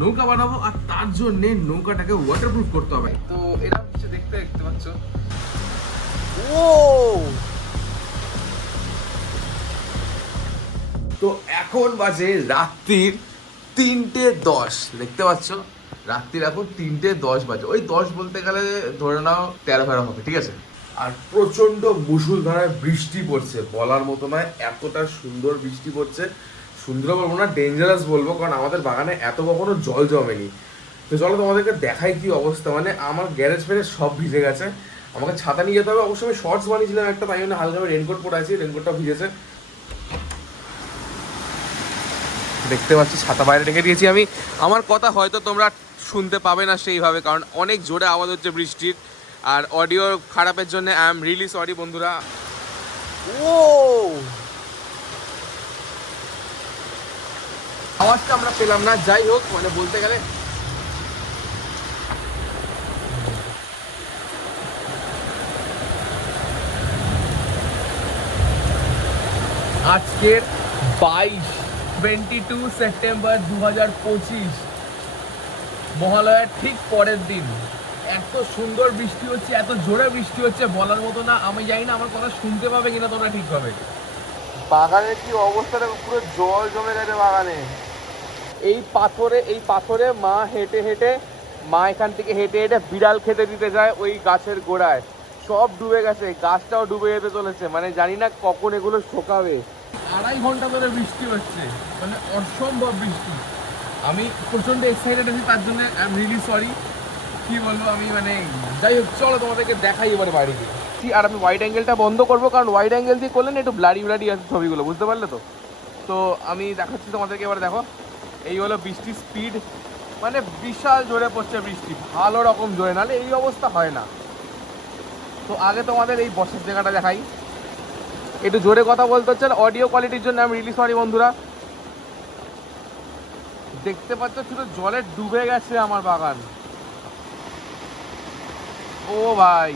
নৌকা বানাবো, আর তার জন্য নৌকাটাকে ওয়াটারপ্রুফ করতে হবে। তো এরকম কিছু দেখতে পাচ্ছ। ও তো এখন বাজে রাত্রির 3:10, দেখতে পাচ্ছ রাত্রির এখন 3:10 বাজে। ওই 10 বলতে গেলে ধরে নাও 13-12 হবে, ঠিক আছে। আর প্রচন্ড মুষলধারায় বৃষ্টি পড়ছে, বলার মতো নয়, এতটা সুন্দর বৃষ্টি পড়ছে। সুন্দর বলবো না, ডেঞ্জারাস বলবো, কারণ আমাদের বাগানে এত কখনো জল জমেনি। তো চলো তোমাদেরকে দেখাই কি অবস্থা। মানে আমার গ্যারেজ ফ্যারেজ সব ভিজে গেছে, আমাকে ছাতা নিয়ে যেতে হবে। অবশ্যই আমি শর্টস বানিয়েছিলাম একটা, তাই জন্য হালকা রেনকোট পরে আছি, রেনকোটটা ভিজেছে। দেখতে পাচ্ছি ছাতা বাইরে রেখে দিয়েছি আমি। আমার কথা হয়তো তোমরা শুনতে পাবে না সেইভাবে, কারণ অনেক জোরে আওয়াজ হচ্ছে বৃষ্টির, আর অডিও খারাপের জন্য আই এম রিয়েলি সরি বন্ধুরা। ও আওয়াজটা আমরা পেলাম না, যাই হোক, মানে বলতে গেলে আজকের 22 সেপ্টেম্বর 2025, মহালয়ার ঠিক পরের দিন এত সুন্দর বৃষ্টি হচ্ছে, এত জোরে বৃষ্টি হচ্ছে, বলার মতো না। আমি জানি না আমার কথা শুনতে পাবে কিনা তোমরা ঠিকভাবে। বাগানের কি অবস্থাটা, পুরো জল জমে গেছে বাগানে। এই পাথরে মা হেঁটে হেঁটে, মা এখান থেকে হেঁটে হেঁটে বিড়াল খেতে দিতে যায় ওই গাছের গোড়ায়। সব ডুবে গেছে, গাছটাও ডুবে যেতে চলেছে, মানে জানি না কখন এগুলো শোকাবে। 2.5 ঘন্টা ধরে বৃষ্টি হচ্ছে, মানে অসম্ভব বৃষ্টি। আমি প্রচন্ড এক্সাইটেড আছি, তার জন্য আই এম রিয়েলি সরি। কি বলবো আমি, মানে যাই হোক, চলো তোমাদেরকে দেখাই এবারে বাইরে গিয়ে। আর আমি ওয়াইড অ্যাঙ্গেলটা বন্ধ করবো, কারণ ওয়াইড অ্যাঙ্গেল দিয়ে করলে না একটু ব্লাডি আছে ছবিগুলো, বুঝতে পারলে তো। তো আমি দেখাচ্ছি তোমাদেরকে এবারে, দেখো এই হলো বৃষ্টির স্পিড, মানে বিশাল জোরে পড়ছে বৃষ্টি, ভালো রকম জোরে, নাহলে এই অবস্থা হয় না। তো আগে তোমাদের এই বসার জায়গাটা দেখাই। একটু জোরে কথা বলতে হচ্ছে, অডিও কোয়ালিটির জন্য আমি রিয়েলি সরি বন্ধুরা। দেখতে পাচ্ছ শুধু জলে ডুবে গেছে আমার বাগান। ও ভাই,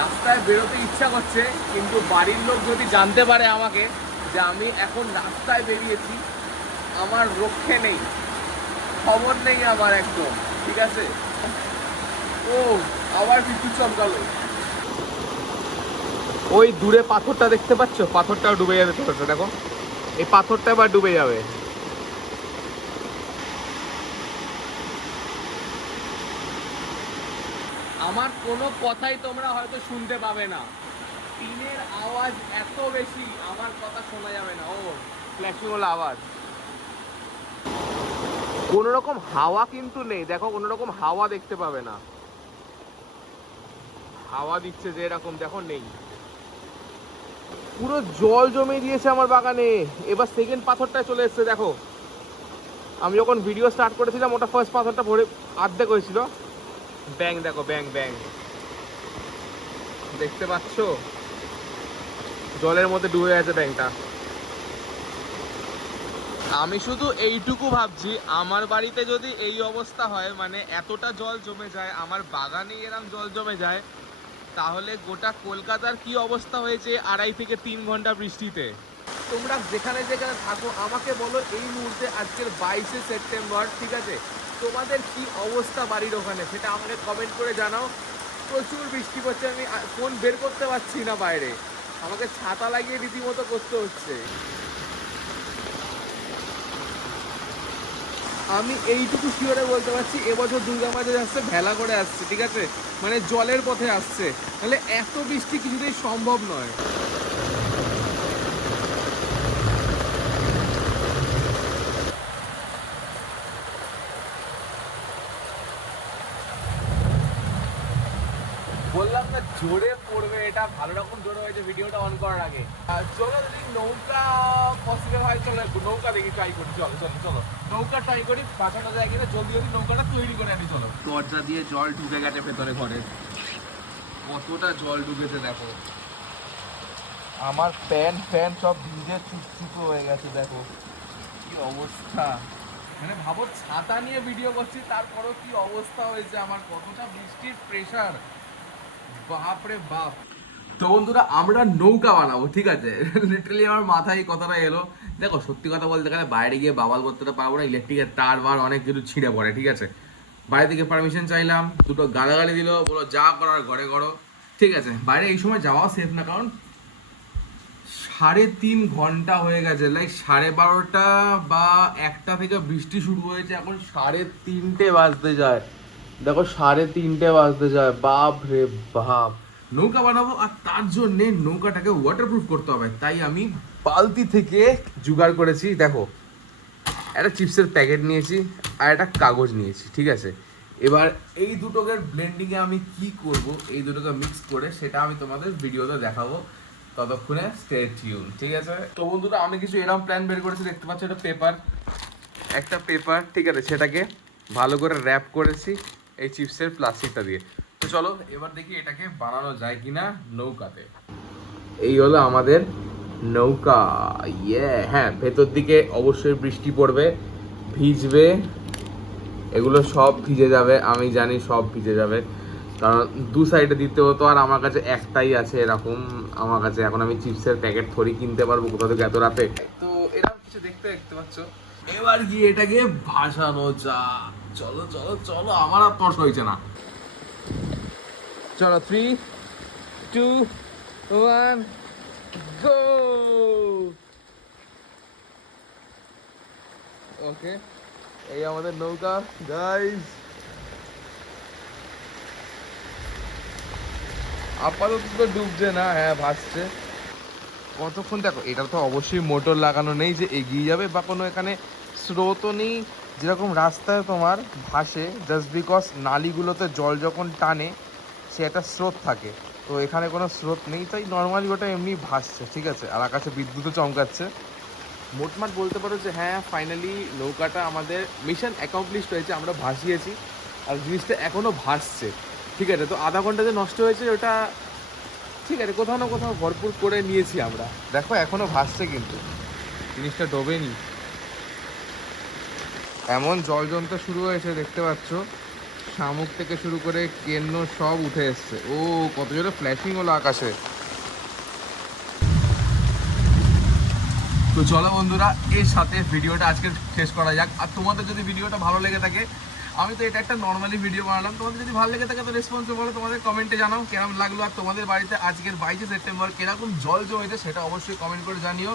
রাস্তায় বেরোতে ইচ্ছা করছে, কিন্তু বাড়ির লোক যদি জানতে পারে আমাকে যে আমি এখন রাস্তায় বেরিয়েছি, আমার রক্ষে নেই, খবর নেই আমার একদম, ঠিক আছে। ও আবার বিদ্যুৎ চমকালো। ওই দূরে পাথরটা দেখতে পাচ্ছ, পাথরটাও ডুবে যাবে চলেছে, দেখো এই পাথরটা এবার ডুবে যাবে। আমার কোনো কথাই তোমরা হয়তো শুনতে পাবে না, টিনের আওয়াজ এত বেশি, আমার কথা শোনা যাবে না। ও ফ্ল্যাশিং হলো আওয়াজ। কোনো রকম হাওয়া কিন্তু নেই, দেখো কোনো রকম হাওয়া দেখতে পাবে না। হাওয়া দিচ্ছে যে এরকম, দেখো নেই। পুরো জল জমে দিয়েছে আমার বাগানে। এবার সেকেন্ড পাথরটায় চলে এসছে, দেখো আমি যখন ভিডিও স্টার্ট করেছিলাম ওটা ফার্স্ট পাথরটা ভরে অর্ধেক হয়েছিল। ব্যাং দেখো, ব্যাং ব্যাং দেখতে পাচ্ছ, জলের মধ্যে ডুবে গেছে ব্যাংটা। আমি শুধু এইটুকু ভাবছি, আমার বাড়িতে যদি এই অবস্থা হয়, মানে এতটা জল জমে যায়, আমার বাগানে এরকম জল জমে যায়, তাহলে গোটা কলকাতার কি অবস্থা হয়েছে 2.5 থেকে 3 ঘন্টা বৃষ্টিতে। তোমরা যেখানে যেখানে থাকো আমাকে বলো এই মুহূর্তে, আজকের 22 সেপ্টেম্বর, ঠিক আছে, তোমাদের কি অবস্থা বাড়ির ওখানে, সেটা আমাকে কমেন্ট করে জানাও। প্রচুর বৃষ্টি পড়ছে, আমি ফোন বের করতে পারছি না বাইরে, আমাকে ছাতা লাগিয়ে রীতিমতো করতে হচ্ছে। আমি এইটুকু শিওরে বলতে পারছি, এবছর দুর্গা মাঝে আসছে ভেলা করে আসছে, ঠিক আছে, মানে জলের পথে আসছে, তাহলে এত বৃষ্টি কিছুতেই সম্ভব নয়। বললাম না জোরে পড়বে, এটা ভালো রকম জোরে হয়েছে ভিডিওটা অন করার আগে। চলো যদি নৌকা পসিবল হয়, চলো নৌকা দেখি ট্রাই করি, চলো চলো চলো নৌকা ট্রাই করি, বাঁচানো যায় কিনা, জলদি জলদি নৌকাটা তৈরি করে আনি। চলো, দরজা দিয়ে জল ঢুকে গেছে ভেতরে ঘরে, কতটা জল ঢুকেছে দেখো, আমার ফ্যান সব ভিজে চুপচুপো হয়ে গেছে, দেখো কি অবস্থা। মানে ভাবো ছাতা নিয়ে ভিডিও করছি, তারপরেও কি অবস্থা হয়েছে আমার, কতটা বৃষ্টির প্রেসার, বাপরে বাপ। তো বন্ধুরা আমরা নৌকা বানাবো, ঠিক আছে, লিটারালি আমার মাথায় এই কথাটা এলো দেখো সত্যি কথা বলতে গেলে বাইরে গিয়ে বাবাল করতে তো পারবো না, ইলেকট্রিকের তার বার অনেক কিছু ছিঁড়ে পড়ে, ঠিক আছে। বাইরে থেকে পারমিশন চাইলাম, দুটো গালাগালি দিল, বলো যা করার ঘরে করো, ঠিক আছে। বাইরে এই সময় যাওয়াও সেফ না, কারণ 3.5 ঘন্টা হয়ে গেছে, লাইক 12:30 বা 1টা থেকে বৃষ্টি শুরু হয়েছে, এখন 3:30 বাজতে যায়। দেখো 3:30 বাজতে যায়, বাপ রে বাপ। নৌকা বানাবো আর তার জন্যে নৌকাটাকে ওয়াটারপ্রুফ করতে হবে, তাই আমি বালতি থেকে জোগাড় করেছি। দেখো একটা চিপসের প্যাকেট নিয়েছি আর একটা কাগজ নিয়েছি, ঠিক আছে। এবার এই দুটোকে ব্লেন্ডিংয়ে আমি কি করব, এই দুটোকে মিক্স করে সেটা আমি তোমাদের ভিডিওতে দেখাবো, ততক্ষণে স্টে টিউন, ঠিক আছে। তো বন্ধুরা আমি কিছু এরকম প্ল্যান বের করেছি, দেখতে পাচ্ছ এটা একটা পেপার, ঠিক আছে, সেটাকে ভালো করে র্যাপ করেছি এই চিপসের প্লাস্টিকটা দিয়ে। তো চলো এবার দেখি এটাকে বানানো যায় কিনা নৌকাতে। এই হলো আমাদের নৌকা, হ্যাঁ ভেতর দিকে অবশ্যই বৃষ্টি পড়বে, ভিজবে, এগুলো সব ভিজে যাবে, আমি জানি সব ভিজে যাবে, কারণ দু সাইডে দিতে হতো, আর আমার কাছে একটাই আছে এরকম। আমার কাছে এখন আমি চিপসের প্যাকেট থরি কিনতে পারবো কোথা থেকে এত রাতে? তো এরকম কিছু দেখতে পাচ্ছ। এবার গিয়ে এটাকে ভাসানো যা, চলো চলো চলো, আমার আর তর্স হয়েছে না। চলো 3, 2, 1 গো। ওকে, এই আমাদের নৌকা গাইস, আপাতত তো ডুবছে না, হ্যাঁ ভাসছে। কতক্ষণ, দেখো এটা তো অবশ্যই মোটর লাগানো নেই যে এগিয়ে যাবে, বা কোনো এখানে স্রোতও নেই, যেরকম রাস্তায় তোমার ভাসে, জাস্ট বিকজ নালিগুলোতে জল যখন টানে সে একটা স্রোত থাকে, তো এখানে কোনো স্রোত নেই, তাই নর্মালি ওটা এমনি ভাসছে, ঠিক আছে। আর আকাশে বিদ্যুৎও চমকাচ্ছে। মোটমাট বলতে পারো যে হ্যাঁ ফাইনালি নৌকাটা আমাদের মিশন অ্যাকমপ্লিশড হয়েছে, আমরা ভাসিয়েছি আর জিনিসটা এখনও ভাসছে, ঠিক আছে। তো আধা ঘন্টা যে নষ্ট হয়েছে ওটা ঠিক আছে, কোথাও না কোথাও ভরপুর করে নিয়েছি আমরা। দেখো এখনো ভাসছে, কিন্তু জিনিসটা ডোবেনি। এমন জল জমতে শুরু হয়েছে দেখতে পাচ্ছ, শামুক থেকে শুরু করে কেন্ন সব উঠে এসছে। ও কত জোরে ফ্ল্যাশিং হলো আকাশে। তো চলো বন্ধুরা, এর সাথে ভিডিওটা আজকে শেষ করা যাক। আর তোমাদের যদি ভিডিওটা ভালো লেগে থাকে, আমি তো এটা একটা নর্মালি ভিডিও বানালাম, তোমাদের যদি ভালো লেগে থাকে তো রেসপন্স বলো, তোমাদের কমেন্টে জানাও কেমন লাগলো। আর তোমাদের বাড়িতে আজকের 22শে সেপ্টেম্বর কিরকম জল জমেছে সেটা অবশ্যই কমেন্ট করে জানিও।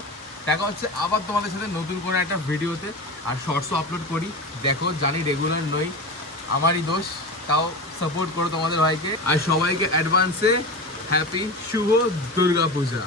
দেখা হচ্ছে আবার তোমাদের সাথে নতুন করে একটা ভিডিওতে। আর শর্টসও আপলোড করি, দেখো জানি রেগুলার নই, আমারই দোষ, তাও সাপোর্ট করো তোমাদের ভাইকে। আর সবাইকে অ্যাডভান্সে হ্যাপি শুভ দুর্গা পূজা।